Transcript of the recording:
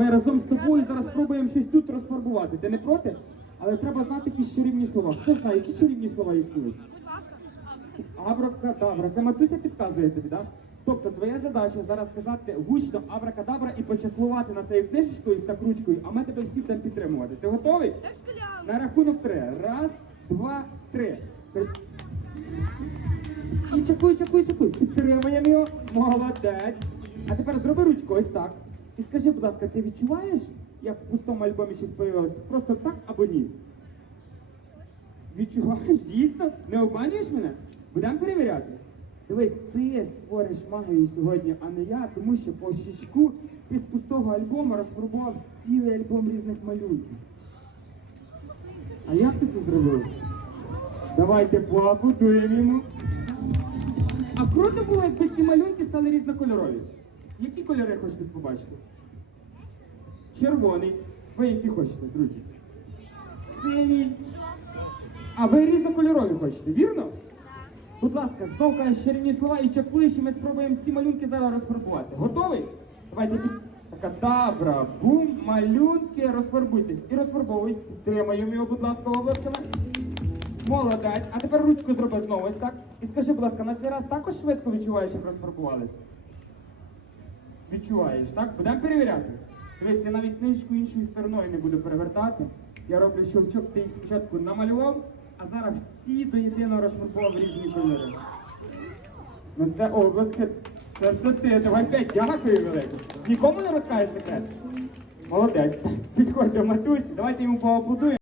ми разом з тобою зараз спробуємо щось тут розфарбувати. Ти не проти? Але треба знати якісь чарівні слова. Хто знає, які чарівні слова існують? Будь ласка. Абракадабра. Це матуся підказує тобі, так? Тобто твоя задача зараз сказати гучно абракадабра і почаклувати на цією книжечкою з так ручкою, а ми тебе всі будемо підтримувати. Ти готовий? На рахунок три. Раз, два, три. І чекуй, чекуй, чекуй. Підтримуємо його. Молодець. А тепер зроби ручку ось так. І скажи, будь ласка, ти відчуваєш, як в пустому альбомі щось появилося? Просто так або ні? Відчуваєш? Дійсно? Не обманюєш мене? Будемо перевіряти. Дивись, ти створиш магію сьогодні, а не я, тому що по щічку ти з пустого альбому розфарбував цілий альбом різних малюнків. А як ти це зробив? Давайте поаплодуємо. А круто було, якби ці малюнки стали різнокольорові. Які кольори хочете побачити? Червоний. Ви які хочете, друзі? Синій. А ви різнокольорові хочете, вірно? Будь ласка, знов кажеш слова і чаклуєш, і ми спробуємо ці малюнки зараз розфарбувати. Готовий? Давайте під... Кадабра, бум, малюнки, розфарбуйтесь. І розфарбовуй. Тримаємо його, будь ласка, обласками. Молодець. А тепер ручку зроби знову ось так. І скажи, будь ласка, на цей раз також швидко відчуваєш, як розфарбувались? Відчуваєш, так? Будемо перевіряти. Дивись, я навіть книжку іншою стороною не буду перевертати. Я роблю щовчок, ти їх спочатку намалював, а зараз всі до єдиного розфарбував різні кольори. Ну це обласки, це все ти. Давай п'ять, дякую велике. Нікому не розкажеш секрет? Молодець. Підходь до матусі, давайте йому поаплодуємо.